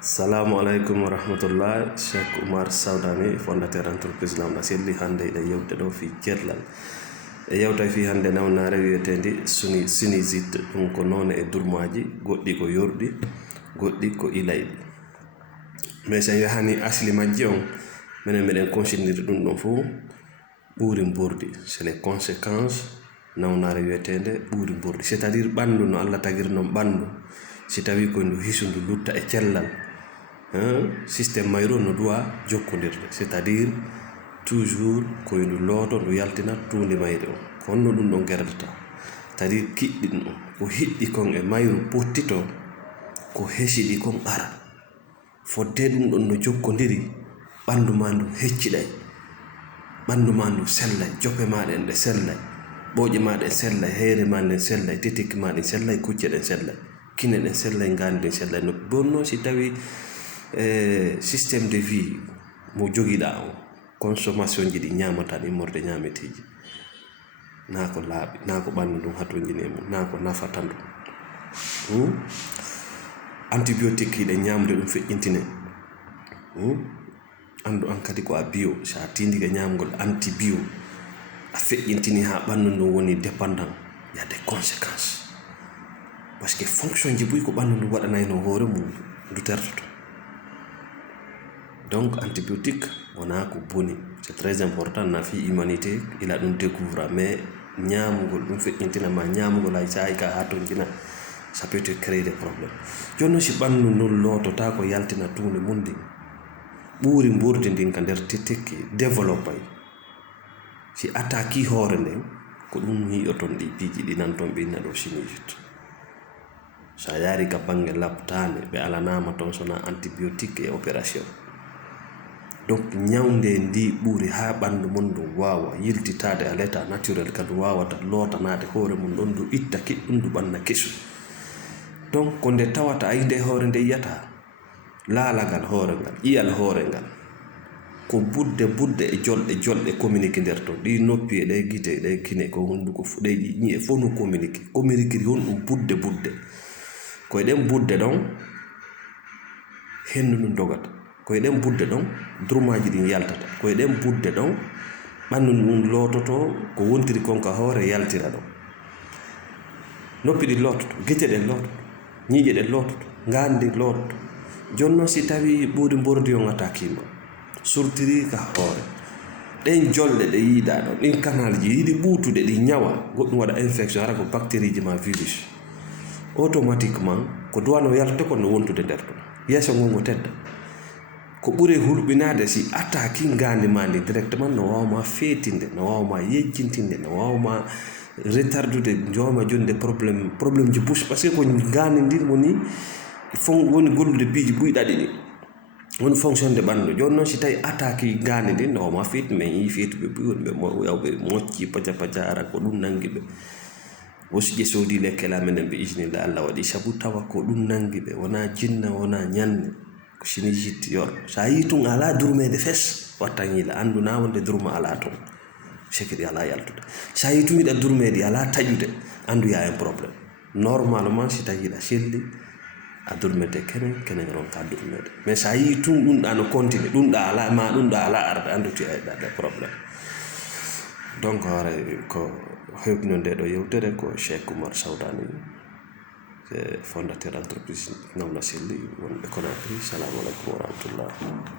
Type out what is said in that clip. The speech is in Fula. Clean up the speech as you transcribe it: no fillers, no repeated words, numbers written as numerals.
Assalamu alaikum wa rahmatullah. Cheikh Oumar Sawdani, fondateur entreprise Lamna Selli hande e yewte ɗo fi Jerlal. E yewta fi hande nawnare wiyetendi sinusite, ɗum ko none e durmaji, goɗɗi ko yorɗi, goɗɗi ko ilayɗi. Mais sen yahani asli majji on minen miɗen considéré ɗum ɗon fo ɓuuri mbordi. C'est les conséquences nawnare wiyetende ɓuuri mbordi, c'est à dire ɓandu no Allah tagiri non ɓandu si tawi ko ndu hisu ndu lutta e cellal, système mayro no duwa jokkodirde, c'est à dire toujours koye ndu looto ndu yaltina tuundi mayre o, ko honno ɗum ɗon gerdata. c'est à dire kiɗɗin o ko hiɗɗi kon e mayru pottito ko hesiɗi kon ara fodde ɗum ɗon no jokkodiri ɓandu ma ndu hecciɗay, ɓandu ma ndu sellay, jope maɗe en ɗe sellay, ɓooƴe maɗe en sellay, heyre ma nden sellay, tetikki maɗe sellay, kucce ɗen sellay, kine ɗen sellay, ngandi ɗen sellay. No bonno si tawi système de vie mo jogiɗa o, consommation ji ɗi ñamata ɗi morde ñametiji, na ko laaɓi, na ko ɓandu ndun hatojini e mum, na ko nafata ndu. Antibiotique hiɗe ñamde ɗum feƴƴintine. Andu an kadi ko a bio, sa tindike ñamgol antibio a feƴƴintini ha ɓandu ndun woni dépendant, y a des conséquences, parce que fonction ji buy ko ɓandu ndu waɗanayno hoore mum ndu tertoto. Donc antibiotique wona ko boni, c'est très important, na fi humanité ila ɗum découvra, mais ñamugol ɗum feƴƴintinama ñamugol hay sahay ka ha tonjina, ça peut te créer des problèmes. Jonno si ɓandu ndun lootota ko yaltina tuunde mum ndin, ɓuuri mburdi ndin ka nder tekki développay, si attaque hoore nden ko ɗum yi'oton ɗi piiji ɗi nanton ɓe inna ɗo sinusite. sa yaari ka bange labtane ɓe alanama ton sona antibiotique et opération. Donc ñawde ndi ɓuuri ha ɓandu mum ndu wawa yiltitade à l'état naturel ka ndu wawata lootanade hoore mum ɗon ndu itta kiɗɗum ndu ɓanna kesu. Donc ko nde tawata ayi nde hoore nde yiyata laalagal hoore ngal, ƴiyal hoore ngal ko budde e jolɗe communique nder to, ɗi noppi e ɗe gite ɗe kine ko hunduko ɗe ñi'e fof no communiquiri hon ɗum budde koye ɗen budde ɗon hendu ɗum dogata, koye ɗen budde ɗon durmaji ɗin yaltata, koye ɗen budde ɗon ɓandu ɗum loototo ko wontiri konka hoore yaltira ɗon, noppi ɗin loototo, gite ɗen loototo, ñiiƴe ɗen loototo, ngandi loototo. Jonno si tawi ɓuuri mbordi on attaquima surtiri ka hoore, ɗen jolɗe ɗe yiiɗa ɗon, ɗin canal ji yiɗi ɓuutude ɗi ñawa, goɗɗum waɗa infection hara ko bactérie ji ma virus, automatiquement ko duwano yaltude kon no wontude nder ton, yeeso ngon ngo tedda. Ko ɓuri hulɓinade si attaque ngandi ma ndi directement no wawma feetinde, no wawma yejjintinde, no wawma retardude jowma jonde probléme ji bouche, par ce que ko ngandi ndin woni woni gollude piiji ɓuyɗaɗi ɗi, woni fonction de ɓandu. Joni noon si tawi attaque ngandi ndin no wawma feetu, mais yi feetuɓe buy wonɓe yawɓe mocci paja ara ko ɗum nangi ɓe. Wosije soodi lekkela menen ɓe isinillah Allah waɗi sabu tawa ko ɗum nangi ɓe, wona jinna wona ñanne, ko sinusite yor. Sa yi tun ala durmede fes wattan yila andu na wonde durma ala ton, sekiri ala yaltude. Sa yi tun yiɗa durmede ala taƴude andu ya un problème. Normalement si tawi yiɗa selli a durmede kenen ronka durmede, mais sa yi tun ɗum ɗa no continue, ɗum ɗa ala ma ɗum ɗa ala arde andu tu a des problème. Donc ko heɓno nde ɗo yewtere ko Cheikh Oumar Sawdani, fondateur entreprise Lamna Selli wonɓe Conakry. Salamu aleykum wa rahmatullah.